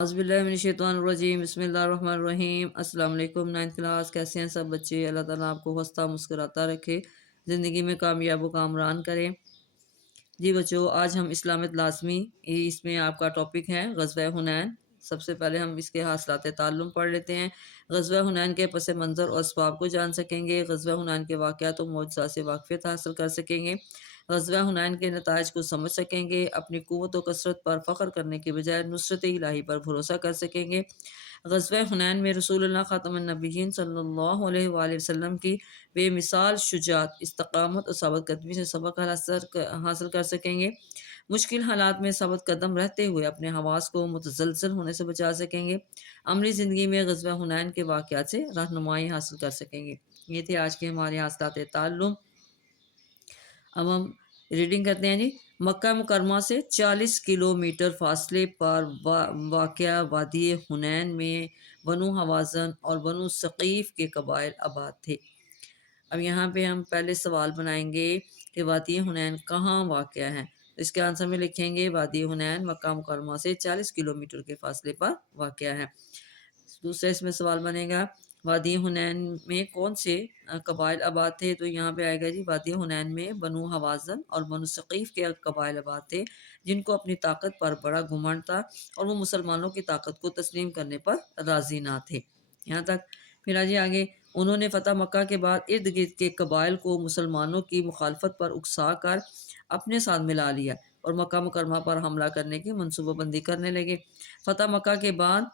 अज़बिल्लाहिमिनश्शैतानिर्रजीम बिस्मिल्लाहिर्रहमानिर्रहीम। अस्सलाम वालेकुम। 9th क्लास, कैसे हैं सब बच्चे? अल्लाह ताला आपको हंसता मुस्कुराता रखे, ज़िंदगी में कामयाब व कामरान करे। जी बच्चों, आज हम इस्लामियत लाज़मी इसमें आपका टॉपिक है ग़ज़वा हुनैन। सबसे पहले हम इसके हासिलात ताल्लुम पढ़ लेते हैं। ग़ज़वा हुनैन के पस मंज़र और असबाब को जान सकेंगे। ग़ज़वा हुनैन के वाक़यात और मौजज़ात से वाक़फ़ियत हासिल कर सकेंगे। ग़ज़वा हुनैन के नताइज को समझ सकेंगे। अपनी क़ुव्वत व कसरत पर फ़ख्र करने के बजाय नुसरत इलाही पर भरोसा कर सकेंगे। ग़ज़वा हुनैन में रसूलुल्लाह ख़ातमुन नबिय्यीन सल्लल्लाहु अलैहि वसल्लम की बेमिसाल शुजाअत, इस्तक़ामत और साबित कदमी से सबक हासिल कर सकेंगे। मुश्किल हालात में साबित कदम रहते हुए अपने हवास को मुतज़लज़ल होने से बचा सकेंगे। अमली ज़िंदगी में ग़ज़वा हुनैन के वाक़यात से रहनुमाई हासिल कर सकेंगे। ये थे आज के हमारे हासिलात ताल्लुम। अब हम रीडिंग करते हैं जी। मक्का मुकरमा से 40 किलोमीटर फासले पर वाक़या वादी हुनैन में बनु हवाज़न और बनु सक़ीफ़ के कबाइल आबाद थे। अब यहाँ पे हम पहले सवाल बनाएंगे कि वादी हुनैन कहाँ वाक़या है। तो इसके आंसर में लिखेंगे वादी हुनैन मक्का मुकरमा से 40 किलोमीटर के फासले पर वाक़या है। दूसरा इसमें सवाल बनेगा वादी हुनैन में कौन से कबाइल आबाद थे। तो यहाँ पे आएगा जी वादी हुनैन में बनु हवाज़न और बनु सक़ीफ़ के कबाइल आबाद थे, जिनको अपनी ताकत पर बड़ा घुमंड था और वो मुसलमानों की ताकत को तस्लीम करने पर राज़ी ना थे। यहाँ तक। फिर आगे आगे उन्होंने फ़तह मक्का के बाद इर्द गिर्द के कबाइल को मुसलमानों की मुखालफत पर उकसा कर अपने साथ मिला लिया और मक्का मुकरमा पर हमला करने की मनसूबाबंदी करने लगे। फ़तह मक्का के बाद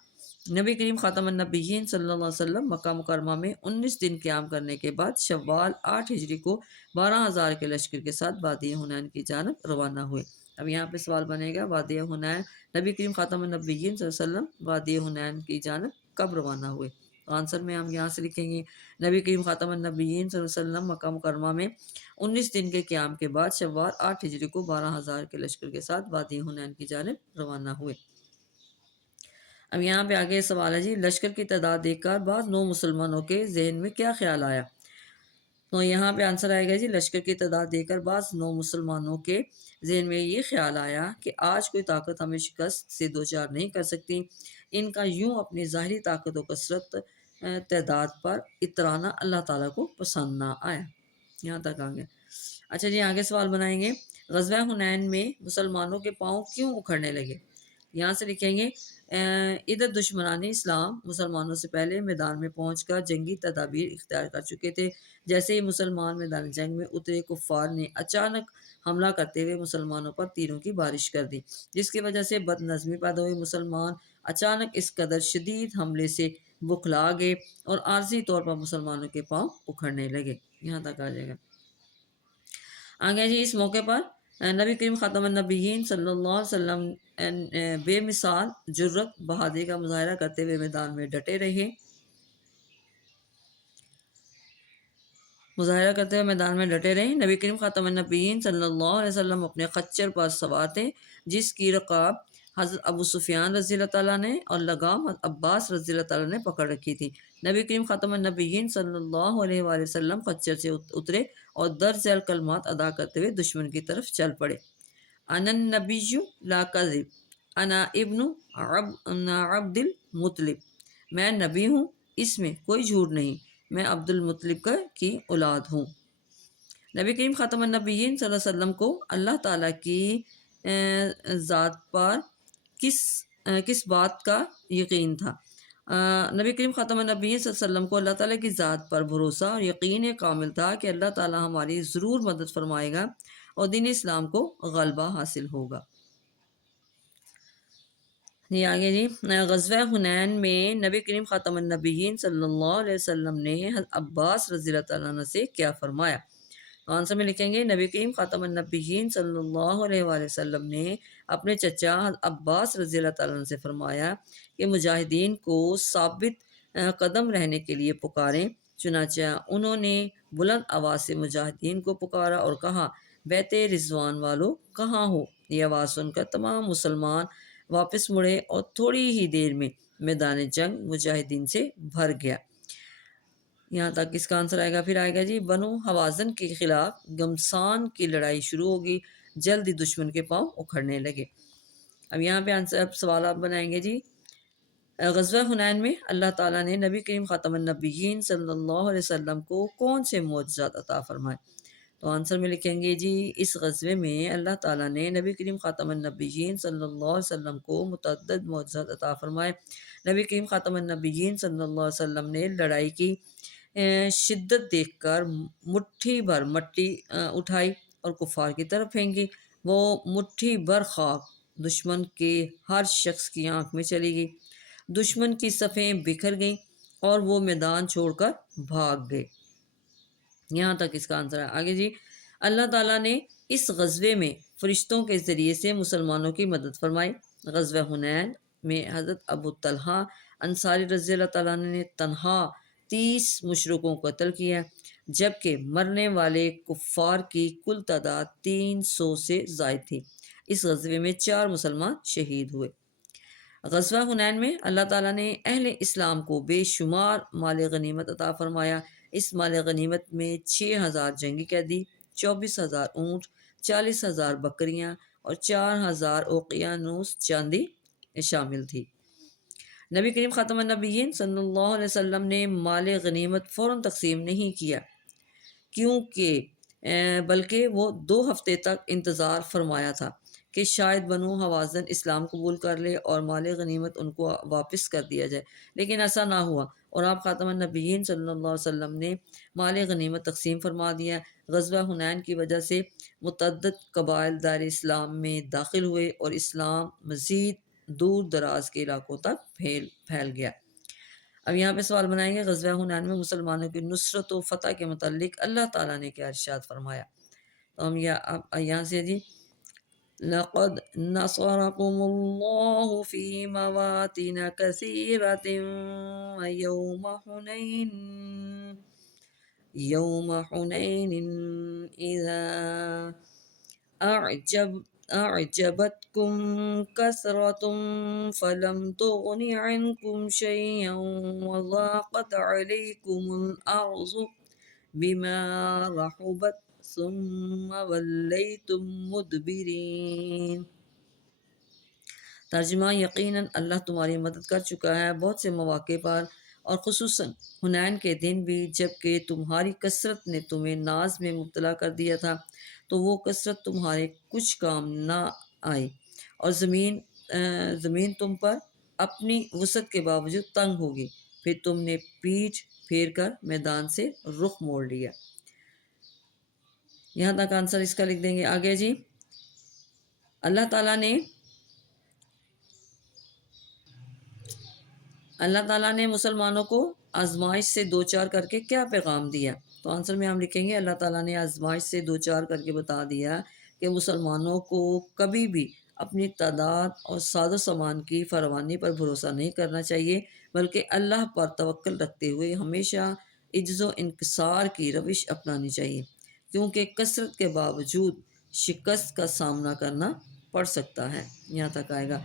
नबी करीम ख़ातमुन नबिय्यीन सल्लल्लाहु अलैहि वसल्लम मक्का मुकरमा में 19 दिन क़याम करने के बाद शव्वाल 8 हिजरी को 12,000 के लश्कर के साथ वादी हुनैन की जानब रवाना हुए। अब यहाँ पे सवाल बनेगा वादी हुनैन नबी करीम ख़ातमुन नबिय्यीन सल्लल्लाहु अलैहि वसल्लम वादी हुनैन की जानब कब रवाना हुए। तो आंसर में हम यहाँ से लिखेंगे नबी करीम ख़ातमुन नबिय्यीन सल्लल्लाहु अलैहि वसल्लम मक्का मुकरमा में 19 दिन के क़याम के बाद शव्वाल 8 हिजरी को 12,000 के लश्कर के साथ वादी हुनैन की जानब रवाना हुए। अब यहाँ पे आगे सवाल है जी, लश्कर की तादाद देखकर बाद 9 मुसलमानों के जहन में क्या ख्याल आया। तो यहाँ पे आंसर आएगा जी, लश्कर की तादाद देखकर बाद 9 मुसलमानों के जहन में ये ख्याल आया कि आज कोई ताकत हमें शिकस्त से दो चार नहीं कर सकती। इनका यूँ अपनी ज़ाहिरी ताकत और कसरत तादाद पर इतराना अल्लाह ताला को पसंद ना आया। यहाँ तक आ गया। अच्छा जी, आगे सवाल बनाएंगे ग़ज़वा हुनैन में मुसलमानों के पाँव क्यों उखड़ने लगे। यहाँ से लिखेंगे इधर दुश्मनानी इस्लाम मुसलमानों से पहले मैदान में पहुंचकर जंगी तदाबीर इख्तियार कर चुके थे। जैसे ही मुसलमान मैदान जंग में उतरे, कुफ़ार ने अचानक हमला करते हुए मुसलमानों पर तीरों की बारिश कर दी, जिसकी वजह से बदनज़मी पैदा हुई। मुसलमान अचानक इस कदर शदीद हमले से बुखला गए और आर्जी तौर पर मुसलमानों के पाँव उखड़ने लगे। यहाँ तक आ जाएगा। आगे जी, इस मौके पर नबी करीम ख़ातमुन नबिय्यीन सल्लल्लाहु अलैहि वसल्लम बेमिसाल जुर्रत बहादुरी का मुज़ाहरा करते हुए मैदान में डटे रहे। नबी करीम ख़ातमुन नबिय्यीन सल्लल्लाहु अलैहि वसल्लम अपने खच्चर पर सवार थे, जिसकी रकाब हज़रत अबू सुफियान रज़ियल्लाहु ताला ने और लगाम अब्बास रज़ियल्लाहु ताला ने पकड़ रखी थी। नबी करीम ख़ातमुन नबिय्यीन सल्लल्लाहु अलैहि वसल्लम खच्चर से उतरे और दर्ज अल कलमात अदा करते हुए दुश्मन की तरफ चल पड़े। अनन नबिय्यु ला कज़िब अना इब्नु अब्दुल मुत्तलिब, मैं नबी हूँ, इसमें कोई झूठ नहीं, मैं अब्दुल मुत्तलिब की औलाद हूँ। नबी करीम ख़ातमुन नबिय्यीन सल्लल्लाहु अलैहि वसल्लम को अल्लाह ताला की ज़ात पर किस बात का यकीन था। नबी करीम ख़ातमुन नबिय्यीन सल्लल्लाहु अलैहि वसल्लम को अल्लाह ताला की ज़ात पर भरोसा और यकीन कामिल था कि अल्लाह ताला हमारी ज़रूर मदद फरमाएगा और दीन इस्लाम को गलबा हासिल होगा। ये आगे जी, ग़ज़वा हुनैन में नबी करीम ख़ातमुन नबिय्यीन सल्लल्लाहु अलैहि वसल्लम ने अब्बास रज़ियल्लाहु ताला अन्हु से क्या फरमाया। आंसर में लिखेंगे नबी करीम ख़ातमुन नबिय्यीन सल्लल्लाहु अलैहि वसल्लम ने अपने चचा अब्बास रज़ियल्लाहु ताला अन्हु से फरमाया कि मुजाहिदीन को साबित कदम रहने के लिए पुकारें। चुनांचे उन्होंने बुलंद आवाज़ से मुजाहिदीन को पुकारा और कहा, बैते रिज़वान वालों कहाँ हो। ये आवाज़ सुनकर तमाम मुसलमान वापस मुड़े और थोड़ी ही देर में मैदान जंग मुजाहिदीन से भर गया। यहाँ तक इसका आंसर आएगा। फिर आएगा जी, बनु हवाज़न के खिलाफ गमसान की लड़ाई शुरू होगी, जल्दी दुश्मन के पाँव उखड़ने लगे। अब यहाँ पे आंसर अब सवाल आप बनाएंगे जी, غزوہ حنین میں اللہ تعالیٰ نے نبی کریم خاتم النبیین صلی اللہ علیہ وسلم کو کون سے معجزات عطا فرمائے؟ تو آنسر میں لکھیں گے جی اس غزوے میں اللہ تعالیٰ نے نبی کریم خاتم النبیین صلی اللہ علیہ وسلم کو متعدد معجزات عطا فرمائے۔ نبی کریم خاتم النبیین صلی اللہ علیہ وسلم نے لڑائی کی شدت دیکھ کر مٹھی بھر مٹی اٹھائی اور کفار کی طرف پھینکی۔ وہ مٹھی بھر خاک دشمن کے ہر شخص کی آنکھ میں چلی گئی۔ دشمن کی صفیں بکھر گئیں اور وہ میدان چھوڑ کر بھاگ گئے۔ یہاں تک اس کا آنسر ہے۔ آگے جی، اللہ تعالیٰ نے اس غزوے میں فرشتوں کے ذریعے سے مسلمانوں کی مدد فرمائی۔ غزوہ حنین میں حضرت ابو طلحہ انصاری رضی اللہ تعالیٰ نے تنہا 30 مشرکوں کو قتل کیا، جبکہ مرنے والے کفار کی کل تعداد 300 سے زائد تھی۔ اس غزوے میں 4 مسلمان شہید ہوئے۔ غزوہ حنین میں اللہ تعالیٰ نے اہل اسلام کو بے شمار مال غنیمت عطا فرمایا۔ اس مال غنیمت میں 6000 جنگی قیدی، 24,000 اونٹ، 40,000 بکریاں اور 4,000 اوقیانوس چاندی شامل تھی۔ نبی کریم خاتم النبیین صلی اللہ علیہ وسلم نے مال غنیمت فوراً تقسیم نہیں کیا، بلکہ وہ 2 ہفتے تک انتظار فرمایا تھا کہ شاید بنو حوازن اسلام قبول کر لے اور مال غنیمت ان کو واپس کر دیا جائے، لیکن ایسا نہ ہوا اور آپ خاتم النبیین صلی اللہ علیہ وسلم نے مال غنیمت تقسیم فرما دیا۔ غزوہ حنین کی وجہ سے متعدد قبائل دار اسلام میں داخل ہوئے اور اسلام مزید دور دراز کے علاقوں تک پھیل گیا۔ اب یہاں پہ سوال بنائیں گے، غزوہ حنین میں مسلمانوں کی نصرت و فتح کے متعلق اللہ تعالیٰ نے کیا ارشاد فرمایا؟ تو ہم یہاں سے جی، لقد نصركم الله في مواطن كثيرة يوم حنين إذا أعجبتكم كثرة فلم تغن عنكم شيئا وضاقت عليكم الأرض بما رحبت ثم ولیتم مدبرین۔ ترجمہ، یقیناً اللہ تمہاری مدد کر چکا ہے بہت سے مواقع پر، اور خصوصاً حنین کے دن بھی، جبکہ تمہاری کثرت نے تمہیں ناز میں مبتلا کر دیا تھا، تو وہ کثرت تمہارے کچھ کام نہ آئی، اور زمین تم پر اپنی وسعت کے باوجود تنگ ہوگی، پھر تم نے پیٹھ پھیر کر میدان سے رخ موڑ لیا۔ یہاں تک آنسر اس کا لکھ دیں گے۔ آگے جی، اللہ تعالیٰ نے مسلمانوں کو آزمائش سے دوچار کر کے کیا پیغام دیا؟ تو آنسر میں ہم لکھیں گے، اللہ تعالیٰ نے آزمائش سے دوچار کر کے بتا دیا کہ مسلمانوں کو کبھی بھی اپنی تعداد اور ساز و سامان کی فراوانی پر بھروسہ نہیں کرنا چاہیے، بلکہ اللہ پر توکل رکھتے ہوئے ہمیشہ عجز و انکسار کی روش اپنانی چاہیے، کیونکہ کثرت کے باوجود شکست کا سامنا کرنا پڑ سکتا ہے۔ یہاں تک آئے گا۔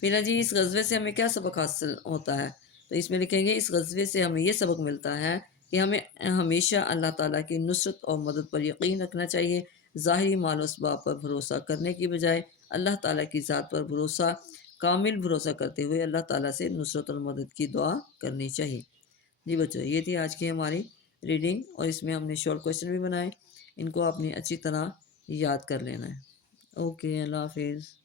پھر جی، اس غزوے سے ہمیں کیا سبق حاصل ہوتا ہے؟ تو اس میں لکھیں گے، اس غزوے سے ہمیں یہ سبق ملتا ہے کہ ہمیں ہمیشہ اللہ تعالیٰ کی نصرت اور مدد پر یقین رکھنا چاہیے، ظاہری مال و اسباب پر بھروسہ کرنے کی بجائے اللہ تعالیٰ کی ذات پر کامل بھروسہ کرتے ہوئے اللہ تعالیٰ سے نصرت اور مدد کی دعا کرنی چاہیے۔ جی بچوں، یہ تھی آج کی ہماری ریڈنگ، اور اس میں ہم نے شارٹ کویشچن بھی بنائے، ان کو آپ نے اچھی طرح یاد کر لینا ہے۔ اوکے، اللہ حافظ۔